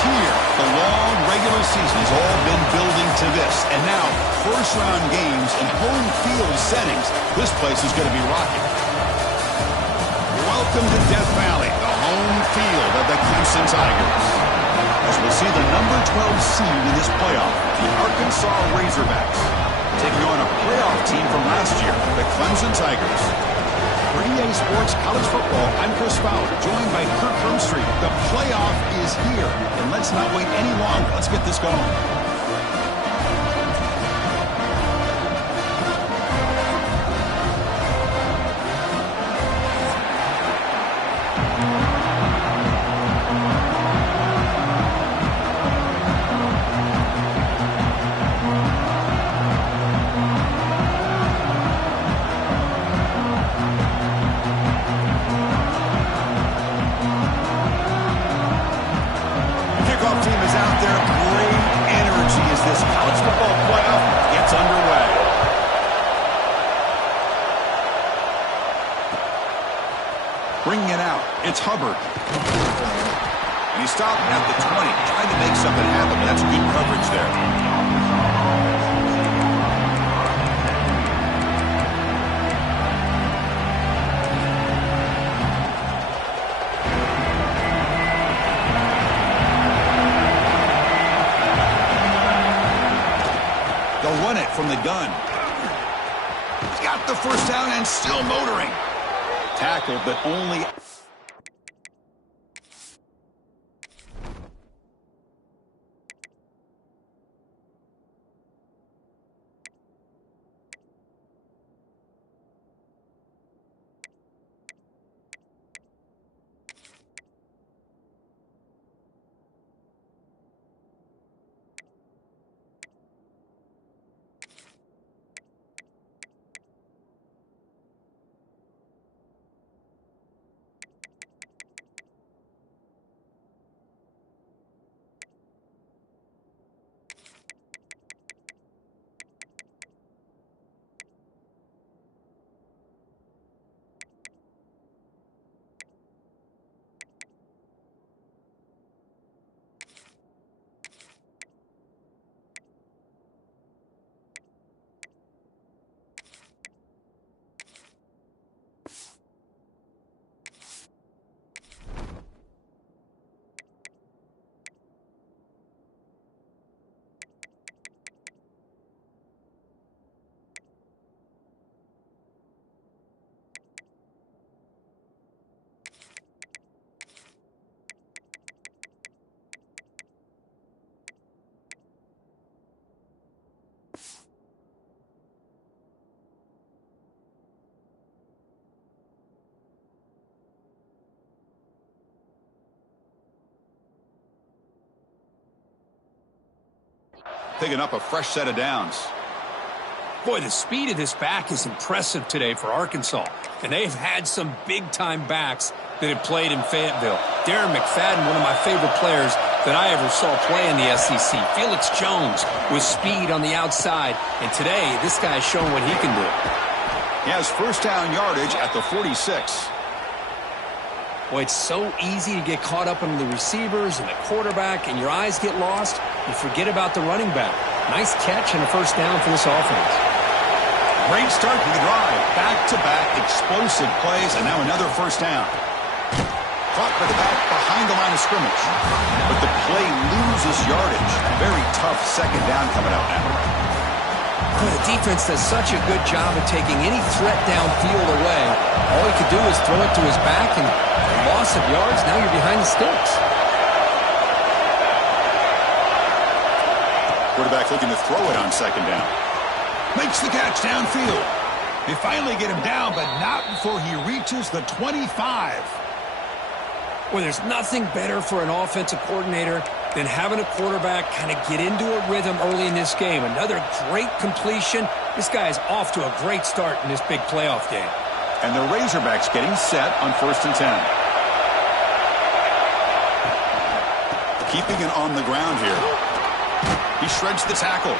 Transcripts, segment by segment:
here. The long regular season has all been building to this. And now, first-round games in home field settings. This place is going to be rocking. Welcome to Death Valley, the home field of the Clemson Tigers. As we'll see the number 12 seed in this playoff, the Arkansas Razorbacks, taking on a playoff team from last year, the Clemson Tigers. For EA Sports College Football, I'm Chris Fowler, joined by Kirk Hermstreet. The playoff is here, and let's not wait any longer. Let's get this going. Bringing it out, it's Hubbard. And he stopped at the 20, trying to make something happen, but that's good coverage there. They'll run it from the gun. He's got the first down and still motoring. Tackled, but only... Picking up a fresh set of downs. Boy, the speed of this back is impressive today for Arkansas. And they've had some big-time backs that have played in Fayetteville. Darren McFadden, one of my favorite players that I ever saw play in the SEC. Felix Jones with speed on the outside. And today, this guy's showing what he can do. He has first down yardage at the 46. Boy, it's so easy to get caught up in the receivers and the quarterback, and your eyes get lost. You forget about the running back. Nice catch and a first down for this offense. Great start to the drive. Back-to-back explosive plays, and now another first down. Caught by the back behind the line of scrimmage. But the play loses yardage. Very tough second down coming up now. Well, the defense does such a good job of taking any threat downfield away. All he could do is throw it to his back, and loss of yards, now you're behind the sticks. Quarterback looking to throw it on second down. Makes the catch downfield. They finally get him down, but not before he reaches the 25. Well, there's nothing better for an offensive coordinator than having a quarterback kind of get into a rhythm early in this game. Another great completion. This guy is off to a great start in this big playoff game. And the Razorbacks getting set on 1st and 10. Keeping it on the ground here. He shreds the tackle.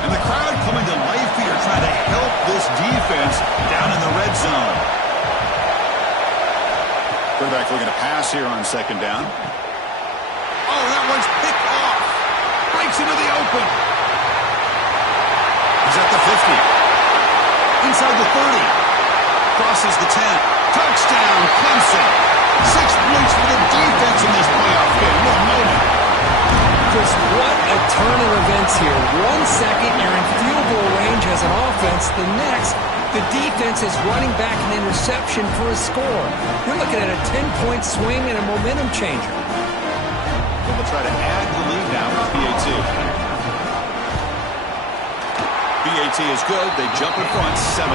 And the crowd coming to life here, trying to Quarterback looking to pass here on second down. Oh, that one's picked off. Breaks into the open. He's at the 50. Inside the 30. Crosses the 10. Touchdown, Clemson. 6 points for the defense in this playoff game. What a moment. Chris, what a turn of events here. 1 second, you're in field goal range as an offense. The next, the defense is running back an interception for a score. You're looking at a 10-point swing and a momentum changer. We'll try to add the lead now with PAT. PAT is good. They jump in front, 7-0.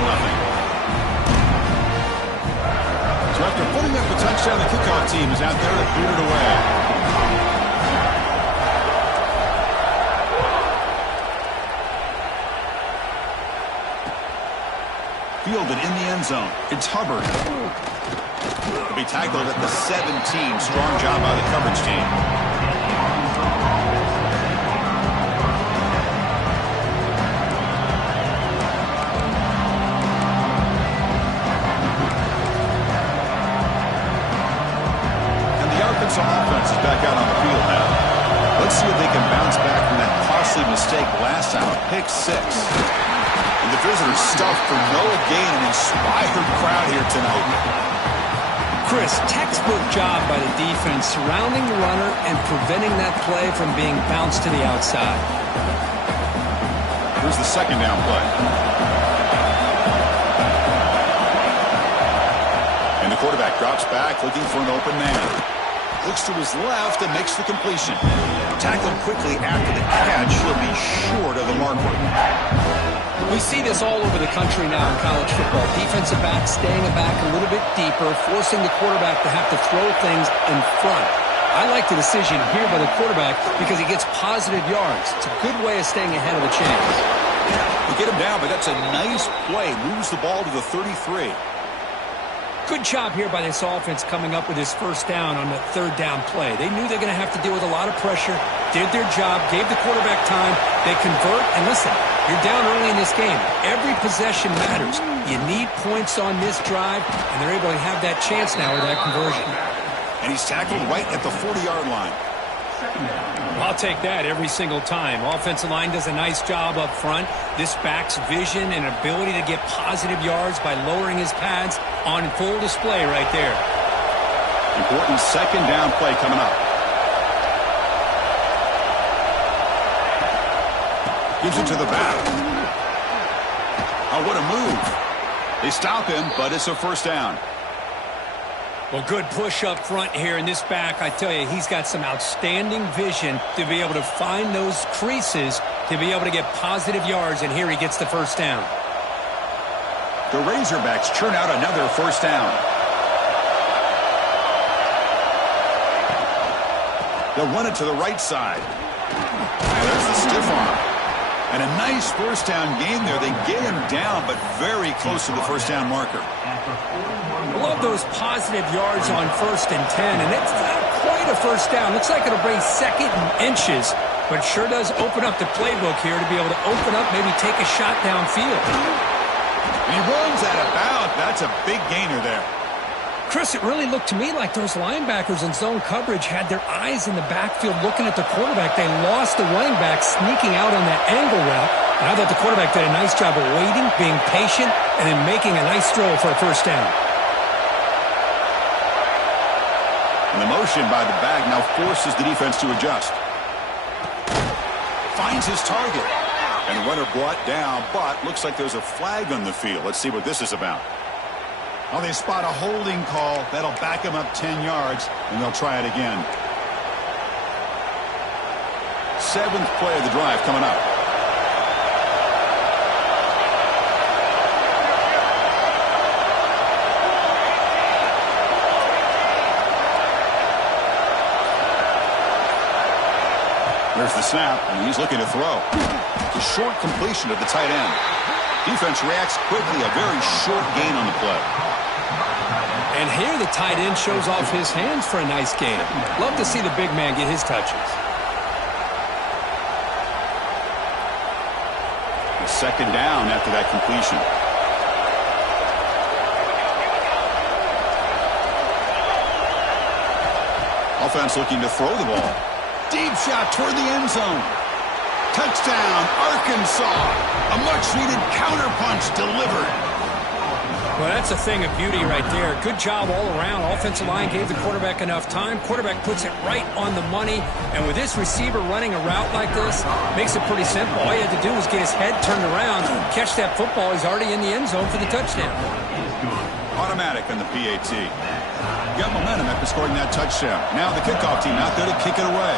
So after putting up a touchdown, the kickoff team is out there to boot it away. Fielded in the end zone. It's Hubbard. He'll be tackled at the 17. Strong job by the coverage team. And the Arkansas offense is back out on the field now. Let's see if they can bounce back from that costly mistake last time. Pick 6. And the visitors stuffed for no gain. An inspired crowd here tonight. Chris, textbook job by the defense surrounding the runner and preventing that play from being bounced to the outside. Here's the second down play. And the quarterback drops back looking for an open man. Looks to his left and makes the completion. Tackled quickly after the catch. He'll be short of the marker. We see this all over the country now in college football. Defensive backs staying back a little bit deeper, forcing the quarterback to have to throw things in front. I like the decision here by the quarterback because he gets positive yards. It's a good way of staying ahead of the chains. They get him down, but that's a nice play. Moves the ball to the 33. Good job here by this offense coming up with his first down on the third down play. They knew they're going to have to deal with a lot of pressure, did their job, gave the quarterback time. They convert, and listen, you're down early in this game. Every possession matters. You need points on this drive, and they're able to have that chance now with that conversion. And he's tackled right at the 40-yard line. I'll take that every single time. Offensive line does a nice job up front. This back's vision and ability to get positive yards by lowering his pads on full display right there. Important second down play coming up. Gives it to the back. Oh, what a move. They stop him, but it's a first down. Well, good push up front here in this back. I tell you, he's got some outstanding vision to be able to find those creases to be able to get positive yards, and here he gets the first down. The Razorbacks churn out another first down. They'll run it to the right side. There's the stiff arm. And a nice first down gain there. They get him down, but very close to the first down marker. I love those positive yards on 1st and 10, and it's not quite a first down. Looks like it'll bring second and inches, but sure does open up the playbook here to be able to open up, maybe take a shot downfield. And he runs out of bounds. That's a big gainer there. Chris, it really looked to me like those linebackers in zone coverage had their eyes in the backfield looking at the quarterback. They lost the running back sneaking out on that angle route. And I thought the quarterback did a nice job of waiting, being patient, and then making a nice throw for a first down. And the motion by the back now forces the defense to adjust. Finds his target. And the runner brought down, but looks like there's a flag on the field. Let's see what this is about. Well, they spot a holding call. That'll back them up 10 yards, and they'll try it again. 7th play of the drive coming up. There's the snap, and he's looking to throw. A short completion of the tight end. Defense reacts quickly, a very short gain on the play. And here the tight end shows off his hands for a nice gain. Love to see the big man get his touches. Second down after that completion. Offense looking to throw the ball. Deep shot toward the end zone. Touchdown, Arkansas. A much-needed counterpunch delivered. Well, that's a thing of beauty right there. Good job all around. Offensive line gave the quarterback enough time. Quarterback puts it right on the money. And with this receiver running a route like this, makes it pretty simple. All you had to do was get his head turned around, catch that football. He's already in the end zone for the touchdown. Automatic on the PAT. Got momentum after scoring that touchdown. Now the kickoff team out there to kick it away.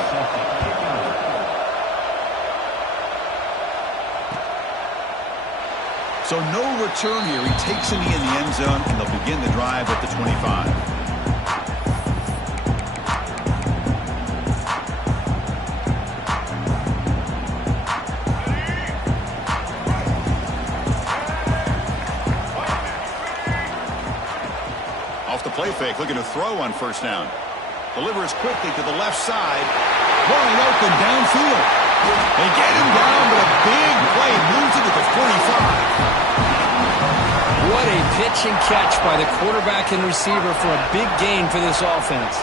So no return here. He takes it in the end zone, and they'll begin the drive at the 25. Off the play fake, looking to throw on first down. Delivers quickly to the left side. Wide open downfield. They get him down, but a big play moves it to the 45. What a pitch and catch by the quarterback and receiver for a big gain for this offense.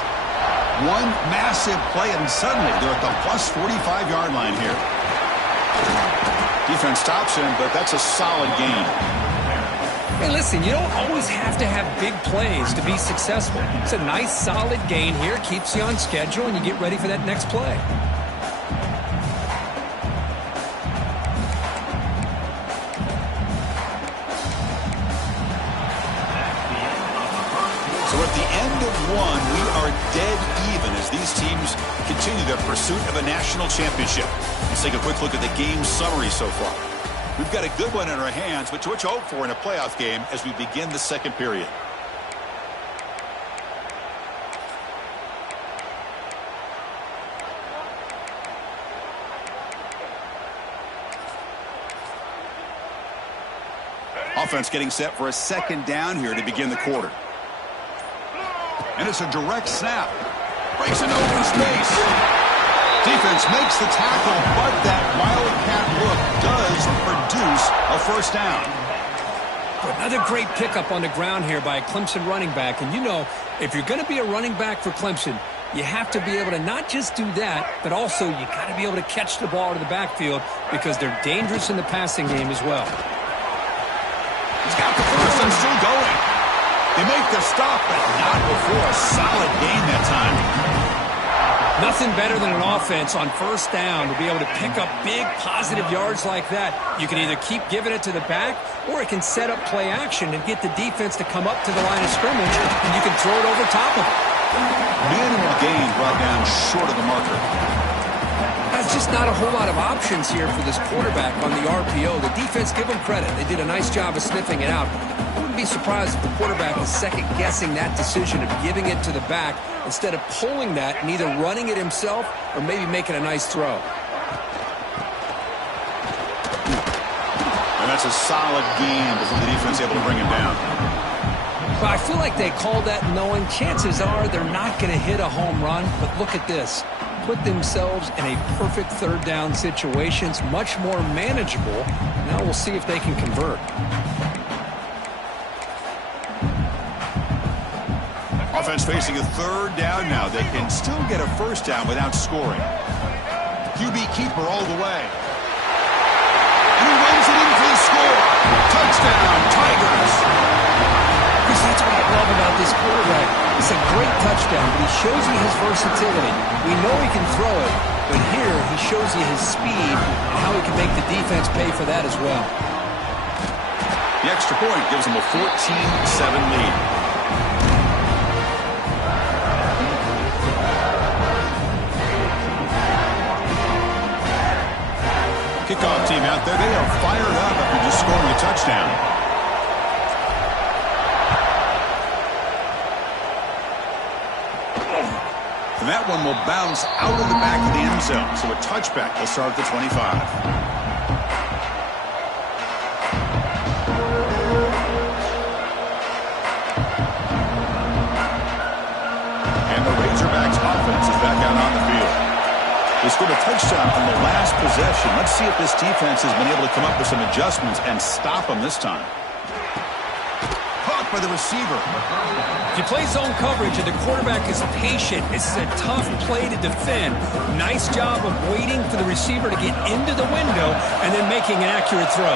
One massive play, and suddenly they're at the plus 45-yard line here. Defense stops him, but that's a solid gain. Hey, listen, you don't always have to have big plays to be successful. It's a nice, solid gain here. Keeps you on schedule, and you get ready for that next play. So at the end of one, we are dead even as these teams continue their pursuit of a national championship. Let's take a quick look at the game summary so far. We've got a good one in our hands, but what you hope for in a playoff game as we begin the second period. Offense getting set for a second down here to begin the quarter. And it's a direct snap. Breaks an open space. Defense makes the tackle, but that wildcat look does produce a first down. Another great pickup on the ground here by a Clemson running back. And you know, if you're going to be a running back for Clemson, you have to be able to not just do that, but also you got to be able to catch the ball to the backfield because they're dangerous in the passing game as well. He's got the first and still going. They make the stop, but not before a solid gain that time. Nothing better than an offense on first down to be able to pick up big positive yards like that. You can either keep giving it to the back, or it can set up play action and get the defense to come up to the line of scrimmage, and you can throw it over top of it. Minimal gain brought down short of the marker. That's just not a whole lot of options here for this quarterback on the RPO. The defense, give them credit. They did a nice job of sniffing it out. I wouldn't be surprised if the quarterback is second-guessing that decision of giving it to the back instead of pulling that and either running it himself or maybe making a nice throw. And that's a solid gain before the defense able to bring him down. Well, I feel like they called that knowing chances are they're not going to hit a home run, but look at this. Put themselves in a perfect third down situation. It's much more manageable. Now we'll see if they can convert. Offense facing a third down now. They can still get a first down without scoring. QB keeper all the way. And he runs it in for the score. Touchdown, Tigers. Because that's what I love about this quarterback. It's a great touchdown, but he shows you his versatility. We know he can throw it, but here he shows you his speed and how he can make the defense pay for that as well. The extra point gives them a 14-7 lead. Kickoff team out there, they are fired up after just scoring a touchdown. And that one will bounce out of the back of the end zone. So a touchback will start at the 25. And the Razorbacks offense is back out on the field. They scored a touchdown on the last possession. Let's see if this defense has been able to come up with some adjustments and stop them this time. Caught by the receiver. If you play zone coverage and the quarterback is patient, this is a tough play to defend. Nice job of waiting for the receiver to get into the window and then making an accurate throw.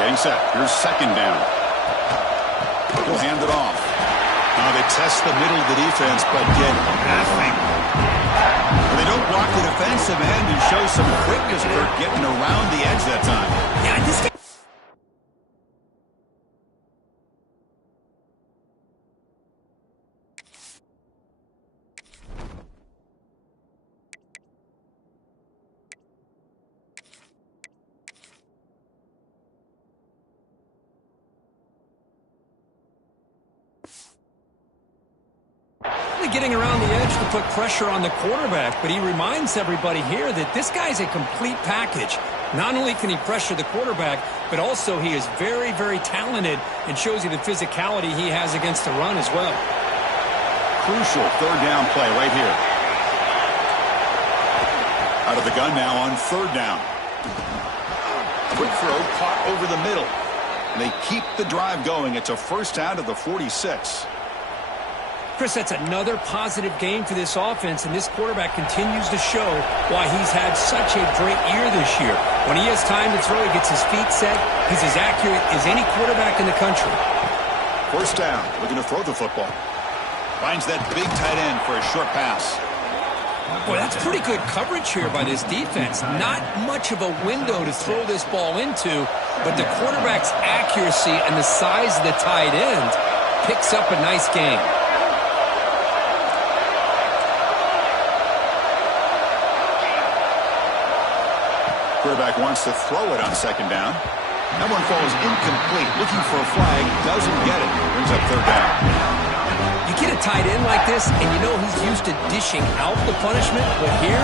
Getting set. Here's second down. He'll hand it off. Now they test the middle of the defense, but get nothing. They don't block the defensive end and show some quickness for getting around the edge that time. Yeah, this guy. Getting around the edge to put pressure on the quarterback, but he reminds everybody here that this guy's a complete package. Not only can he pressure the quarterback, but also he is very, very talented and shows you the physicality he has against the run as well. Crucial third down play right here. Out of the gun now on third down. Quick throw caught over the middle. And they keep the drive going. It's a first down to the 46. Chris, that's another positive game for this offense, and this quarterback continues to show why he's had such a great year this year. When he has time to throw, he gets his feet set. He's as accurate as any quarterback in the country. First down, looking to throw the football. Finds that big tight end for a short pass. Boy, that's pretty good coverage here by this defense. Not much of a window to throw this ball into, but the quarterback's accuracy and the size of the tight end picks up a nice game. Quarterback wants to throw it on second down. That one falls incomplete. Looking for a flag. Doesn't get it. Brings up third down. You get a tight end like this, and you know he's used to dishing out the punishment. But here,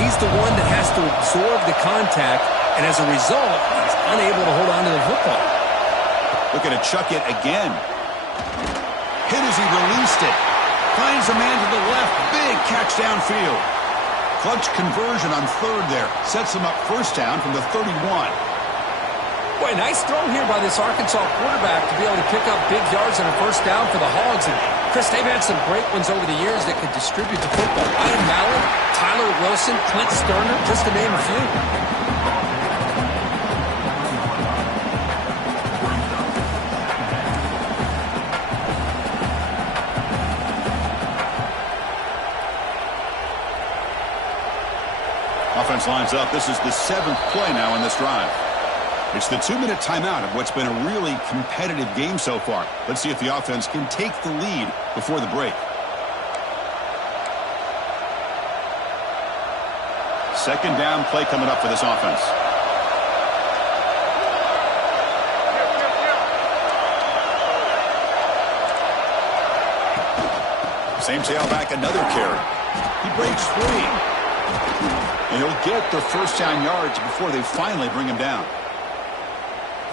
he's the one that has to absorb the contact. And as a result, he's unable to hold on to the football. Looking to chuck it again. Hit as he released it. Finds a man to the left. Big catch downfield. Clutch conversion on third there. Sets him up first down from the 31. Boy, nice throw here by this Arkansas quarterback to be able to pick up big yards on a first down for the Hogs. And Chris, they've had some great ones over the years that could distribute the football. Ian Mallett, Tyler Wilson, Clint Sterner, just to name a few. Offense lines up. This is the 7th play now in this drive. It's the 2-minute timeout of what's been a really competitive game so far. Let's see if the offense can take the lead before the break. Second down play coming up for this offense. Same tailback, another carry. He breaks free. And he'll get the first down yards before they finally bring him down.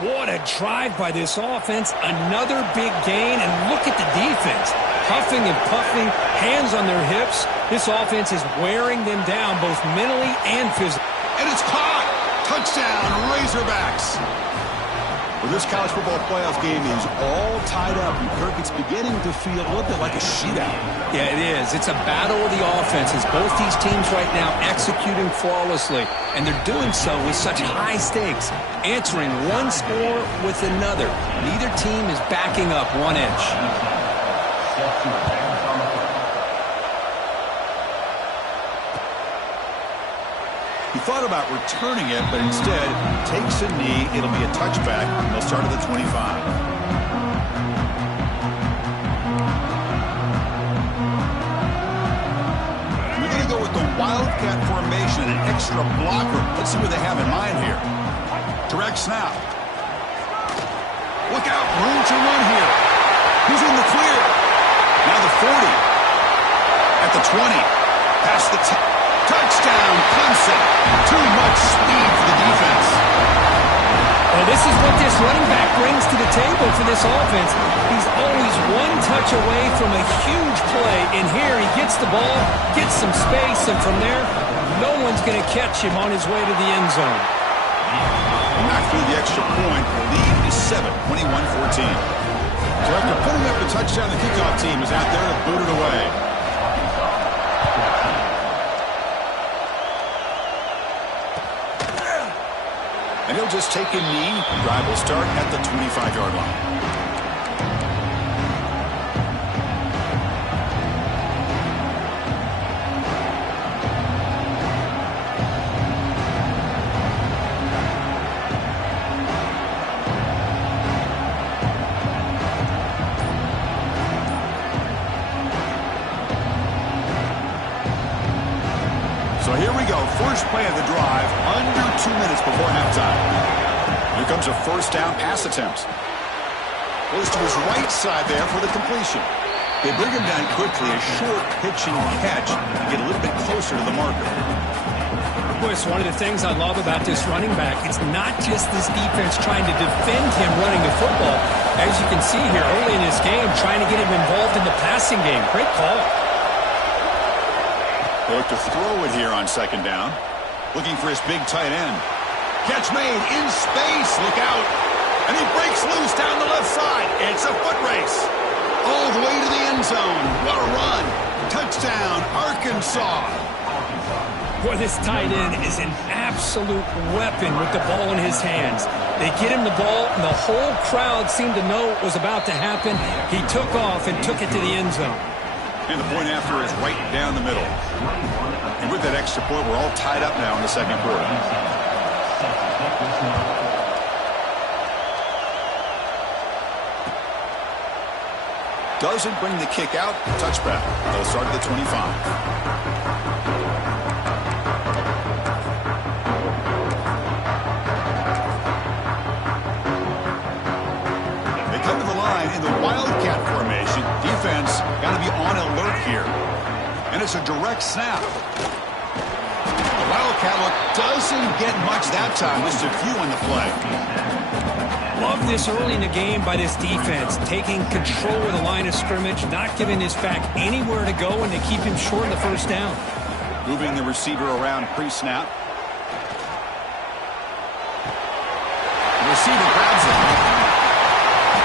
What a drive by this offense. Another big gain, and look at the defense. Huffing and puffing, hands on their hips. This offense is wearing them down both mentally and physically. And it's caught! Touchdown, Razorbacks! Well, this college football playoff game is all tied up, and Kirk, it's beginning to feel a little bit like a shootout. Yeah, it is. It's a battle of the offenses. Both these teams right now executing flawlessly, and they're doing so with such high stakes, answering one score with another. Neither team is backing up one inch. He thought about returning it, but instead takes a knee. It'll be a touchback, and they'll start at the 25. We're going to go with the Wildcat formation and an extra blocker. Let's see what they have in mind here. Direct snap. Look out, room to run here. He's in the clear. Now the 40. At the 20. Past the 10. Touchdown, Clemson. Too much speed for the defense. Well, this is what this running back brings to the table for this offense. He's always one touch away from a huge play, and here he gets the ball, gets some space, and from there, no one's going to catch him on his way to the end zone. Back through the extra point. The lead is 7, 21-14. So after putting up the touchdown, the kickoff team is out there to boot it away. And he'll just take a knee. Drive will start at the 25-yard line. So here we go, first play of the drive, under 2 minutes before halftime. Here comes a first down pass attempt. Goes to his right side there for the completion. They bring him down quickly, a short pitch and catch to get a little bit closer to the marker. Boy, it's one of the things I love about this running back. It's not just this defense trying to defend him running the football. As you can see here early in this game, trying to get him involved in the passing game. Great call. They look to throw it here on second down. Looking for his big tight end. Catch made in space. Look out. And he breaks loose down the left side. It's a foot race. All the way to the end zone. What a run. Touchdown, Arkansas. Boy, this tight end is an absolute weapon with the ball in his hands. They get him the ball, and the whole crowd seemed to know what was about to happen. He took off and took it to the end zone. And the point after is right down the middle. And with that extra point, we're all tied up now in the second quarter. Doesn't bring the kick out. Touchback. They'll start at the 25. In the Wildcat formation, defense got to be on alert here. And it's a direct snap. The Wildcat look doesn't get much that time. Just a few on the play. Love this early in the game by this defense. Taking control of the line of scrimmage, not giving this back anywhere to go, and they keep him short of the first down. Moving the receiver around pre-snap. The receiver grabs it.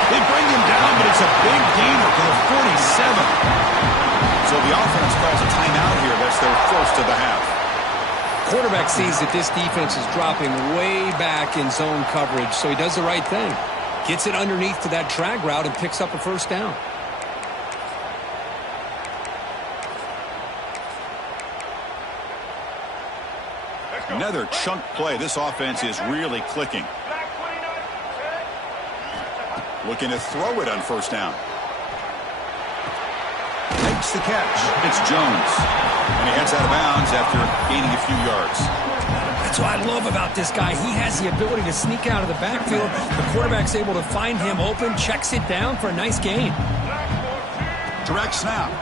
They bring him down, but it's a big gainer for the 47. So the offense calls a timeout here. That's their first of the half. Quarterback sees that this defense is dropping way back in zone coverage, so he does the right thing. Gets it underneath to that drag route and picks up a first down. Another chunk play. This offense is really clicking. Looking to throw it on first down. Makes the catch. It's Jones. And he heads out of bounds after gaining a few yards. That's what I love about this guy. He has the ability to sneak out of the backfield. The quarterback's able to find him open, checks it down for a nice gain. Direct snap.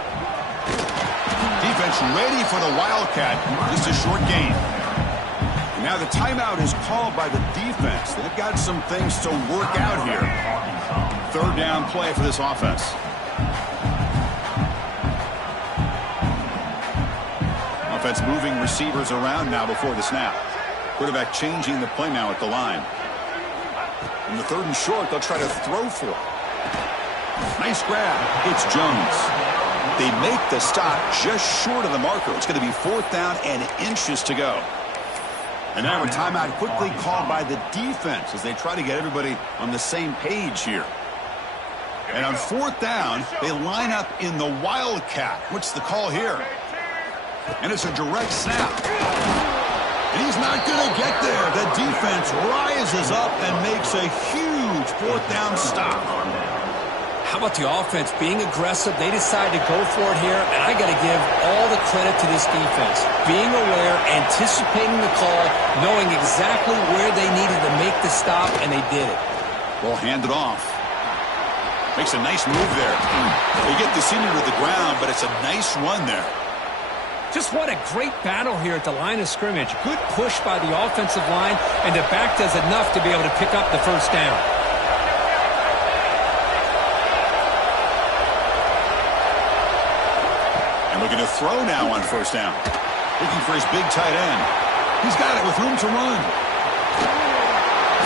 Defense ready for the Wildcat. Just a short gain. Now the timeout is called by the defense. They've got some things to work out here. Third down play for this offense. Offense moving receivers around now before the snap. Quarterback changing the play now at the line. In the third and short, they'll try to throw for it. Nice grab. It's Jones. They make the stop just short of the marker. It's going to be fourth down and inches to go. And now a timeout quickly called by the defense as they try to get everybody on the same page here. And on fourth down, they line up in the Wildcat. What's the call here? And it's a direct snap. And he's not going to get there. The defense rises up and makes a huge fourth down stop. How about the offense being aggressive? They decide to go for it here, and I got to give all the credit to this defense. Being aware, anticipating the call, knowing exactly where they needed to make the stop, and they did it. Well, hand it off. Makes a nice move there. They get the senior to the ground, but it's a nice run there. Just what a great battle here at the line of scrimmage. Good push by the offensive line, and the back does enough to be able to pick up the first down. Looking to throw now on first down. Looking for his big tight end. He's got it with room to run.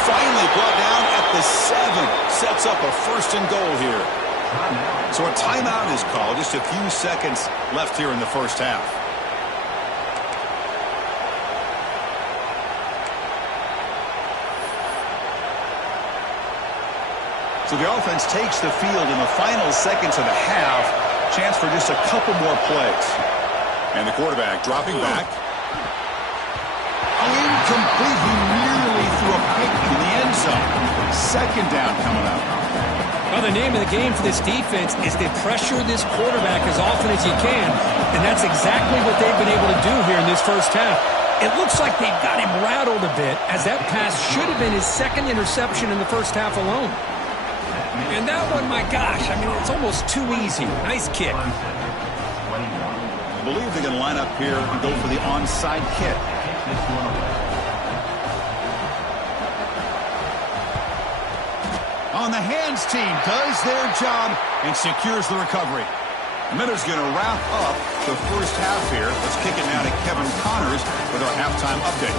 Finally brought down at the 7. Sets up a 1st and goal here. So a timeout is called. Just a few seconds left here in the first half. So the offense takes the field in the final seconds of the half. Chance for just a couple more plays. And the quarterback dropping back. Incomplete. He nearly threw a pick in the end zone. 2nd down coming up. Well, the name of the game for this defense is to pressure this quarterback as often as you can, and that's exactly what they've been able to do here in this first half. It looks like they've got him rattled a bit, as that pass should have been his 2nd interception in the first half alone. And that one, my gosh, I mean, it's almost too easy. Nice kick. I believe they're going to line up here and go for the onside kick. On the hands team does their job and secures the recovery. Miller's going to wrap up the first half here. Let's kick it now to Kevin Connors with our halftime update.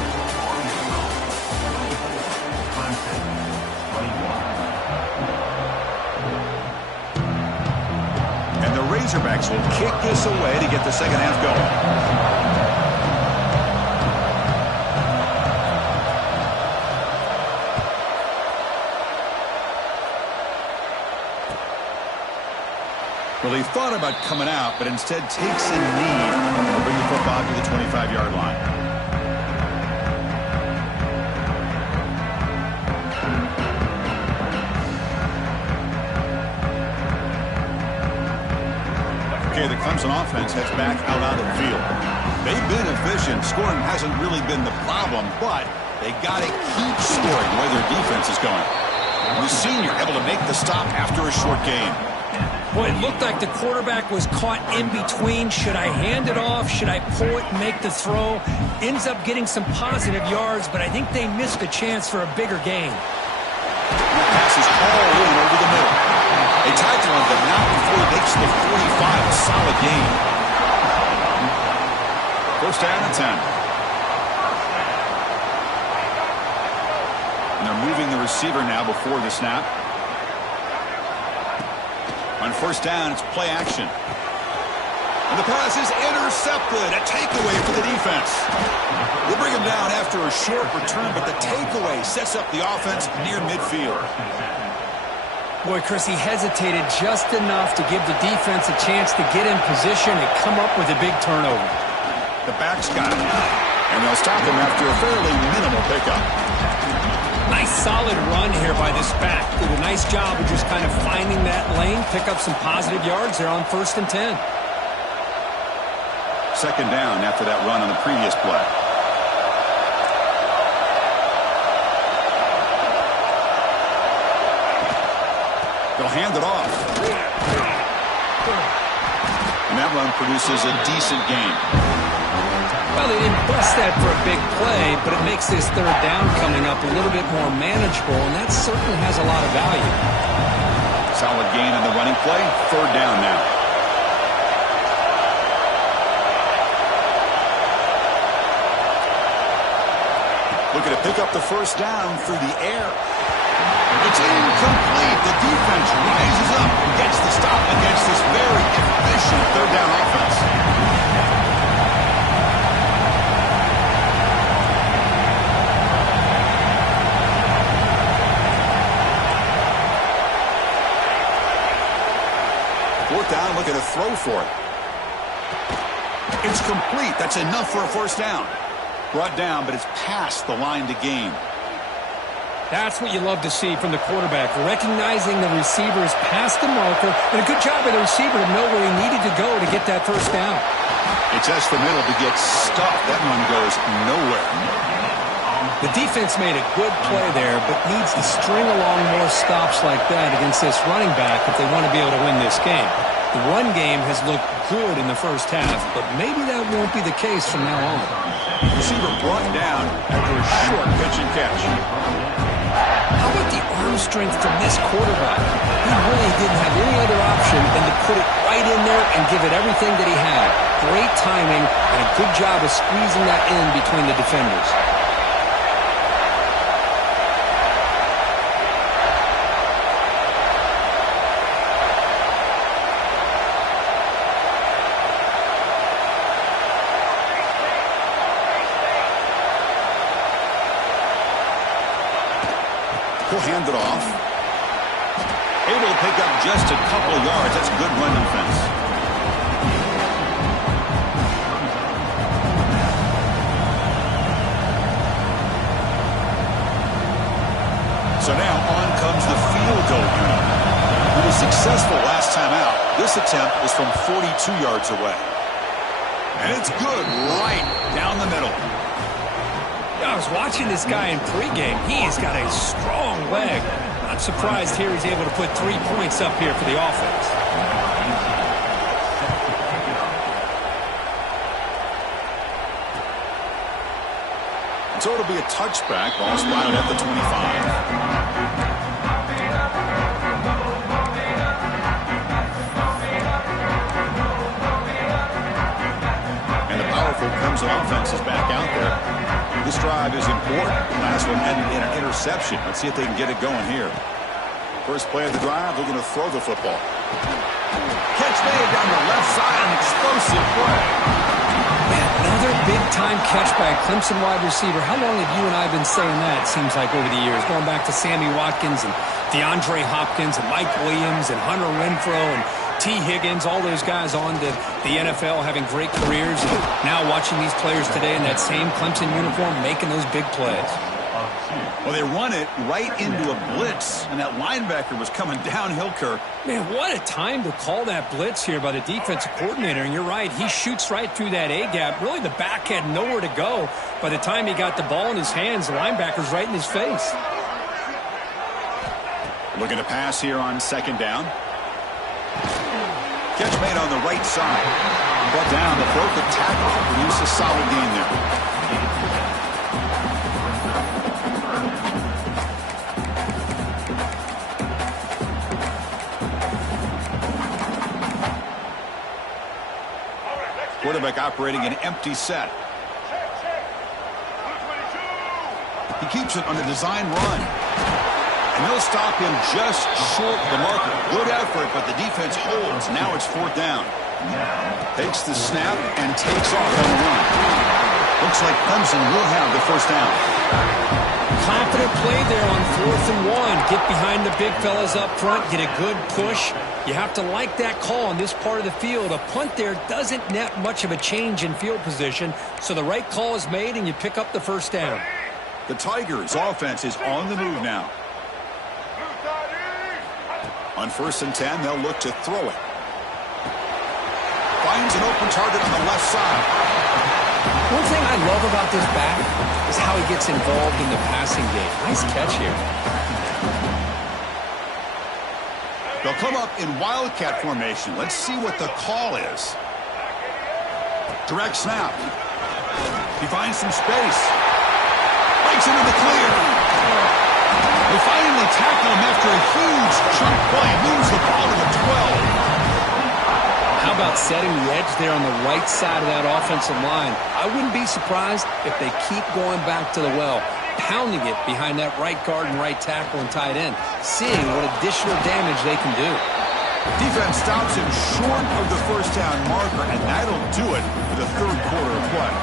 And the Razorbacks will kick this away to get the second half going. Well, he thought about coming out, but instead takes a knee to bring the football to the 25-yard line. Okay, the Clemson offense heads back out on the field. They've been efficient. Scoring hasn't really been the problem, but they got to keep scoring the way their defense is going. The senior able to make the stop after a short gain. Well, it looked like the quarterback was caught in between. Should I hand it off? Should I pull it and make the throw? Ends up getting some positive yards, but I think they missed a chance for a bigger gain. And the pass is all in over the middle. They tackle him, but not before he makes the 45. A solid gain. 1st down and 10. And they're moving the receiver now before the snap. On 1st down, it's play action. And the pass is intercepted. A takeaway for the defense. They bring him down after a short return, but the takeaway sets up the offense near midfield. Boy, Chris, he hesitated just enough to give the defense a chance to get in position and come up with a big turnover. The back's got him, and they'll stop him after a fairly minimal pickup. Nice solid run here by this back. Did a nice job of just kind of finding that lane, pick up some positive yards there on 1st and 10. 2nd down after that run on the previous play. They'll hand it off. And that run produces a decent gain. Well, they didn't bust that for a big play, but it makes this 3rd down coming up a little bit more manageable, and that certainly has a lot of value. Solid gain on the running play. 3rd down now. Looking to pick up the 1st down through the air. It's incomplete. The defense rises up and gets the stop against this very efficient 3rd down offense. Down, looking to throw for it. It's complete. That's enough for a 1st down. Brought down, but it's past the line to gain. That's what you love to see from the quarterback, recognizing the receiver is past the marker, and a good job by the receiver to know where he needed to go to get that 1st down. It's S for middle to get stuffed. That one goes nowhere. The defense made a good play there, but needs to string along more stops like that against this running back if they want to be able to win this game. The run game has looked good in the first half, but maybe that won't be the case from now on. Receiver brought down after a short pitch and catch. How about the arm strength from this quarterback? He really didn't have any other option than to put it right in there and give it everything that he had. Great timing and a good job of squeezing that in between the defenders. He'll hand it off. Able to pick up just a couple of yards. That's good run defense. So now on comes the field goal unit. He was successful last time out. This attempt is from 42 yards away. And it's good right down the middle. I was watching this guy in pregame. He has got a strong leg. Not surprised here he's able to put 3 points up here for the offense. So it'll be a touchback. Ball spotted at the 25. Clemson offense is back out there. This drive is important. Last one ended in an interception. Let's see if they can get it going here. First play of the drive, they're going to throw the football. Catch made down the left side, an explosive play. Man, another big-time catch by a Clemson wide receiver. How long have you and I been saying that, it seems like, over the years? Going back to Sammy Watkins and DeAndre Hopkins and Mike Williams and Hunter Renfrow and T. Higgins, all those guys on to the NFL having great careers. And now watching these players today in that same Clemson uniform making those big plays. Well, they run it right into a blitz, and that linebacker was coming downhill, Kirk. Man, what a time to call that blitz here by the defensive coordinator. And you're right, he shoots right through that A-gap. Really, the back had nowhere to go. By the time he got the ball in his hands, the linebacker's right in his face. Looking to pass here on second down. Catch made on the right side. Brought down the broken tackle. Produce a solid gain there. Quarterback operating an empty set. He keeps it on the design run. And they'll stop him just short of the marker. Good effort, but the defense holds. Now it's fourth down. Takes the snap and takes off on the run. Looks like Clemson will have the first down. Confident play there on 4th and 1. Get behind the big fellas up front. Get a good push. You have to like that call on this part of the field. A punt there doesn't net much of a change in field position. So the right call is made and you pick up the first down. The Tigers' offense is on the move now. On 1st and 10, they'll look to throw it. Finds an open target on the left side. One thing I love about this back is how he gets involved in the passing game. Nice catch here. They'll come up in wildcat formation. Let's see what the call is. Direct snap. He finds some space. Breaks into the clear. They finally tackle him after a huge chunk play. Moves the ball to the 12. How about setting the edge there on the right side of that offensive line? I wouldn't be surprised if they keep going back to the well, pounding it behind that right guard and right tackle and tight end, seeing what additional damage they can do. Defense stops him short of the first down marker, and that'll do it for the third quarter of play.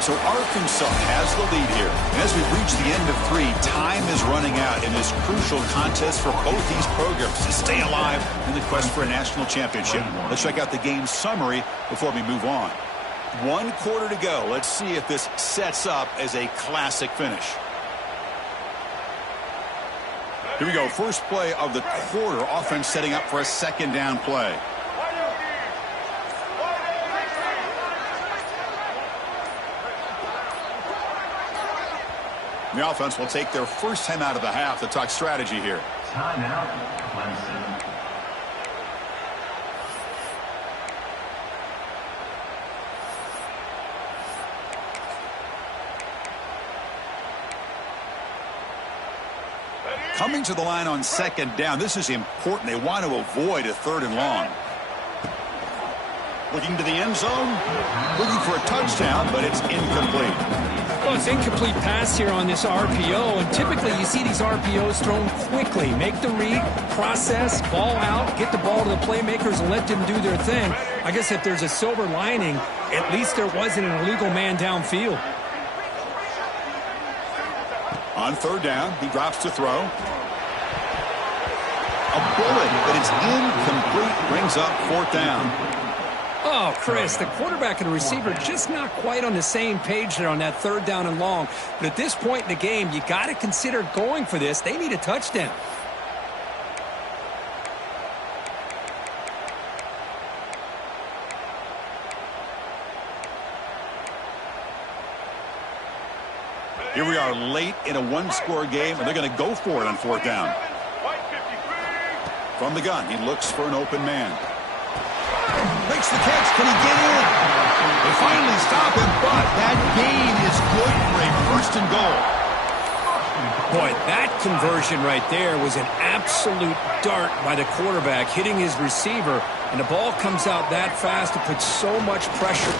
So Arkansas has the lead here. And as we reach the end of 3, time is running out in this crucial contest for both these programs to stay alive in the quest for a national championship. Let's check out the game summary before we move on. 1 quarter to go. Let's see if this sets up as a classic finish. Here we go. First play of the quarter. Offense setting up for a second down play. The offense will take their first time out of the half to talk strategy here. Timeout, Clemson. Coming to the line on second down. This is important. They want to avoid a 3rd and long. Looking to the end zone. Looking for a touchdown, but it's incomplete. Well, it's incomplete pass here on this RPO, and typically you see these RPOs thrown quickly. Make the read, process, ball out, get the ball to the playmakers and let them do their thing. I guess if there's a silver lining, at least there wasn't an illegal man downfield. On third down, he drops to throw. A bullet, but it's incomplete. Brings up fourth down. Oh, Chris, the quarterback and the receiver just not quite on the same page there on that third down and long. But at this point in the game, you got to consider going for this. They need a touchdown. Here we are late in a one-score game, and they're going to go for it on fourth down. From the gun, he looks for an open man. Makes the catch. Can he get in? They finally stop him, but that gain is good for a first and goal. Boy, that conversion right there was an absolute dart by the quarterback, hitting his receiver, and the ball comes out that fast. It puts so much pressure.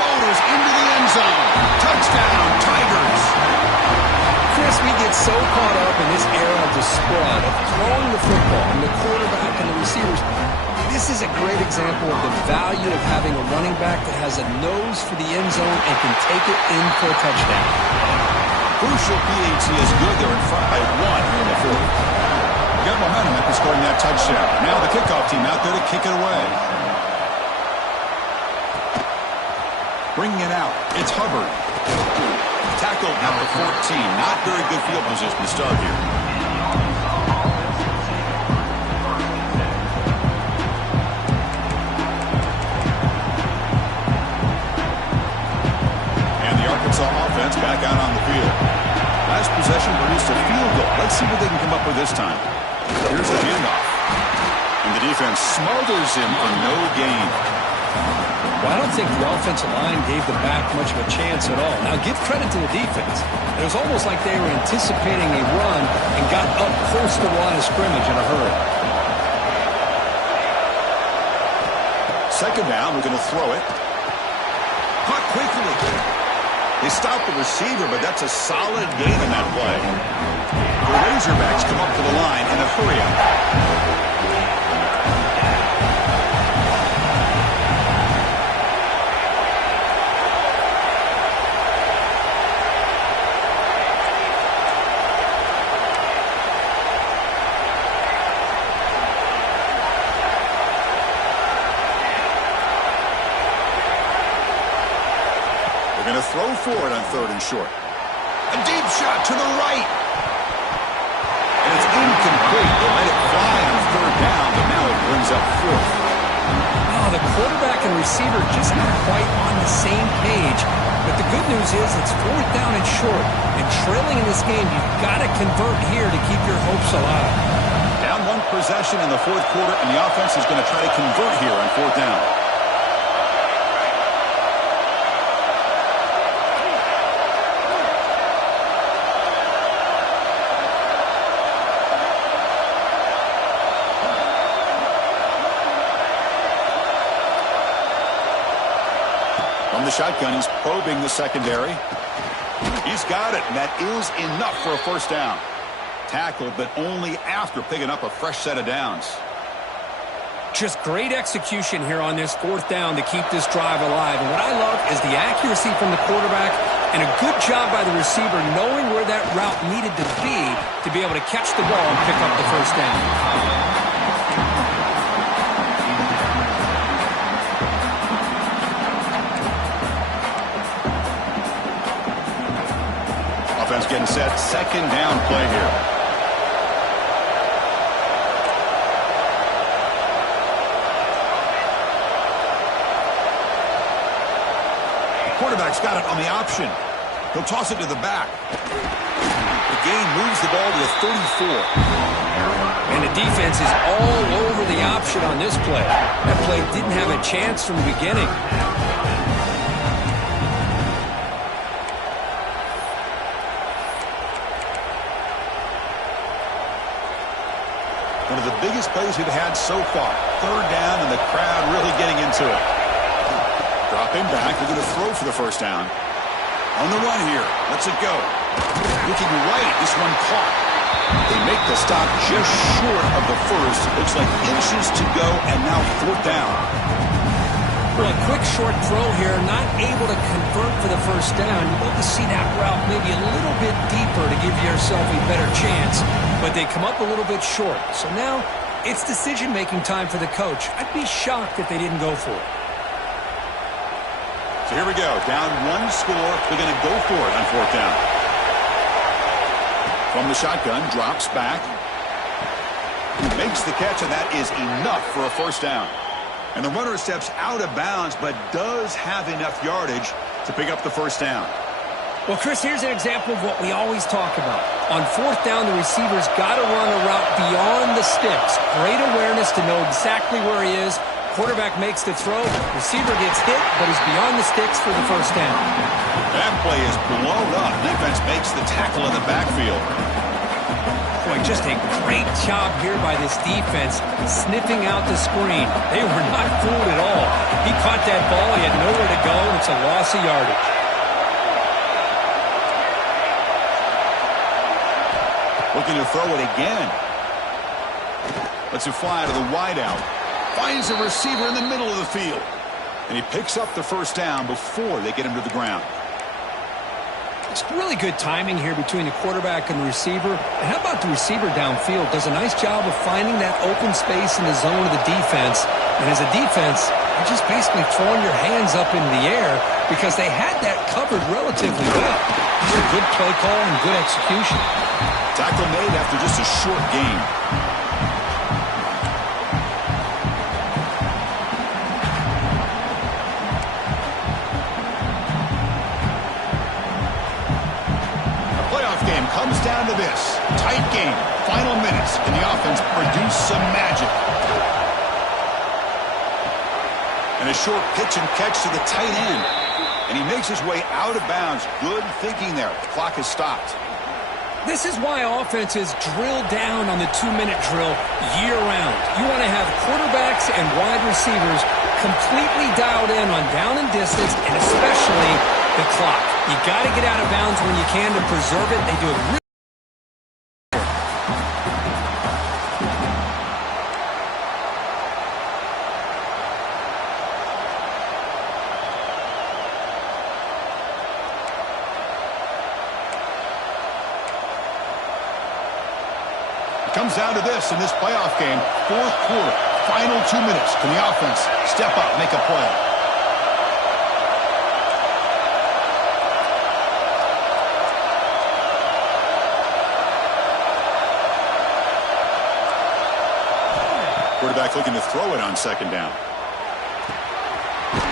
Motors into the end zone. Touchdown, Tigers. Chris, we get so caught up in this era of the spread, of throwing the football, and the quarterback and the receivers. This is a great example of the value of having a running back that has a nose for the end zone and can take it in for a touchdown. Crucial PAT is good. They're in front by one here in the fourth. Got momentum after scoring that touchdown. Now the kickoff team out there to kick it away. Bringing it out. It's Hubbard. Tackled at the 14. Not very good field position to start here. Offense back out on the field. Last possession produced a field goal. Let's see what they can come up with this time. Here's the handoff. And the defense smothers him for no gain. Well, I don't think the offensive line gave the back much of a chance at all. Now, give credit to the defense. It was almost like they were anticipating a run and got up close to the line of scrimmage in a hurry. Second down, we're going to throw it. Caught quickly. They stopped the receiver, but that's a solid gain in that play. The Razorbacks come up to the line in a hurry-up. Throw forward on third and short. A deep shot to the right. And it's incomplete. They let it fly on third down, but now it brings up fourth. Oh, the quarterback and receiver just not quite on the same page. But the good news is it's fourth down and short. And trailing in this game, you've got to convert here to keep your hopes alive. Down one possession in the fourth quarter, and the offense is going to try to convert here on fourth down. From the shotgun, he's probing the secondary. He's got it, and that is enough for a first down. Tackled, but only after picking up a fresh set of downs. Just great execution here on this fourth down to keep this drive alive. And what I love is the accuracy from the quarterback and a good job by the receiver knowing where that route needed to be able to catch the ball and pick up the first down. Offense getting set. Second down play here. Quarterback's got it on the option. He'll toss it to the back. The gain moves the ball to the 34. And the defense is all over the option on this play. That play didn't have a chance from the beginning. One of the biggest plays we've had so far. Third down, and the crowd really getting into it. Drop him back. We're going to throw for the first down. On the run here. Lets it go. Looking right. This one caught. They make the stop just short of the first. Looks like inches to go, and now fourth down. Well, a quick short throw here, not able to convert for the first down. You'd love to see that route maybe a little bit deeper to give yourself a better chance, but they come up a little bit short. So now it's decision-making time for the coach. I'd be shocked if they didn't go for it. So here we go. Down one score. They're going to go for it on fourth down. From the shotgun, drops back. Makes the catch, and that is enough for a first down. And the runner steps out of bounds, but does have enough yardage to pick up the first down. Well, Chris, here's an example of what we always talk about. On fourth down, the receiver's got to run a route beyond the sticks. Great awareness to know exactly where he is. Quarterback makes the throw. Receiver gets hit, but is beyond the sticks for the first down. That play is blown up. Defense makes the tackle in the backfield. Boy, just a great job here by this defense, sniffing out the screen. They were not fooled at all. He caught that ball. He had nowhere to go, and it's a loss of yardage. Looking to throw it again. Lets it fly to the wideout. Finds a receiver in the middle of the field. And he picks up the first down before they get him to the ground. It's really good timing here between the quarterback and the receiver. And how about the receiver downfield? Does a nice job of finding that open space in the zone of the defense. And as a defense, you're just basically throwing your hands up in the air because they had that covered relatively well. It's a good play call and good execution. Tackle made after just a short gain. Comes down to this. Tight game. Final minutes, and the offense produced some magic. And a short pitch and catch to the tight end. And he makes his way out of bounds. Good thinking there. The clock has stopped. This is why offenses drill down on the 2-minute drill year-round. You want to have quarterbacks and wide receivers completely dialed in on down and distance, and especially the clock. You got to get out of bounds when you can to preserve it. They do it really comes down to this in this playoff game. Fourth quarter, final 2 minutes. Can the offense step up, make a play? Quarterback looking to throw it on second down.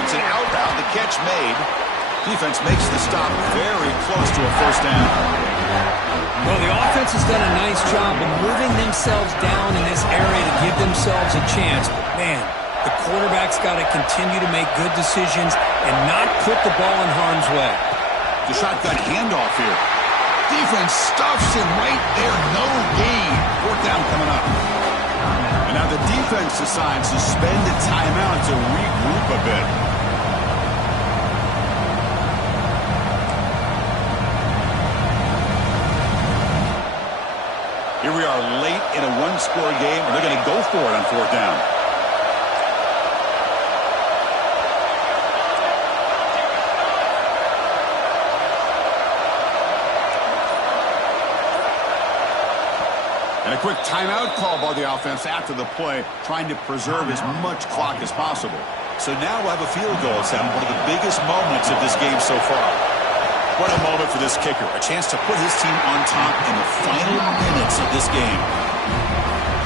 It's an out route. The catch made. Defense makes the stop very close to a first down. Well, the offense has done a nice job of moving themselves down in this area to give themselves a chance. But, man, the quarterback's got to continue to make good decisions and not put the ball in harm's way. The shotgun handoff here. Defense stuffs him right there. No gain. Fourth down coming up. And now the defense decides to spend a timeout to regroup a bit. Here we are late in a one-score game, and they're going to go for it on fourth down. And a quick timeout call by the offense after the play, trying to preserve as much clock as possible. So now we'll have a field goal attempt, one of the biggest moments of this game so far. What a moment for this kicker. A chance to put his team on top in the final minutes of this game.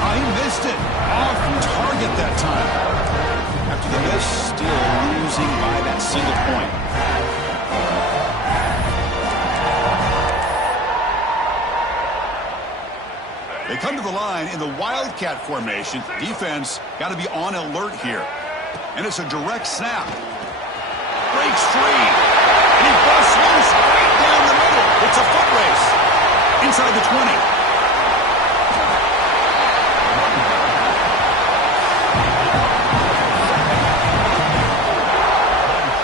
Oh, he missed it. Off target that time. After the miss, still losing by that single point. They come to the line in the Wildcat formation. Defense got to be on alert here. And it's a direct snap. Breaks free. And he busts loose right down the middle. It's a foot race. Inside the 20.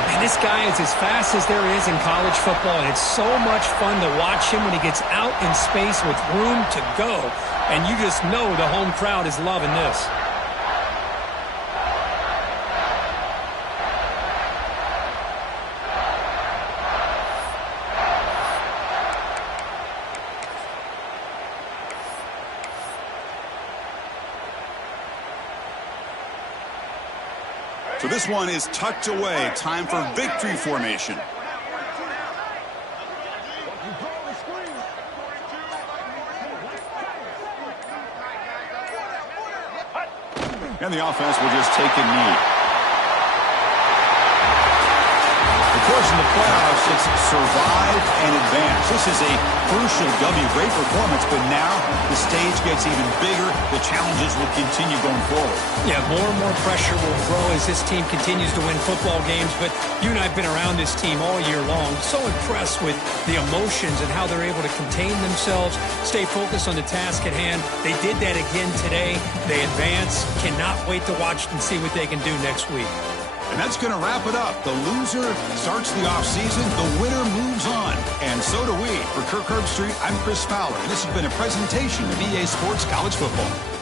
Man, this guy is as fast as there is in college football, and it's so much fun to watch him when he gets out in space with room to go. And you just know the home crowd is loving this. So this one is tucked away. Time for victory formation. And the offense will just take a knee. Of course, in the playoffs, it's survive and advance. This is a crucial W. Great performance, but now the stage gets even bigger. The challenges will continue going forward. Yeah, more and more pressure will grow as this team continues to win football games. But you and I have been around this team all year long. So impressed with the emotions and how they're able to contain themselves, stay focused on the task at hand. They did that again today. They advance. Cannot wait to watch and see what they can do next week. And that's going to wrap it up. The loser starts the offseason. The winner moves on. And so do we. For Kirk Herbstreit, I'm Chris Fowler. And this has been a presentation of EA Sports College Football.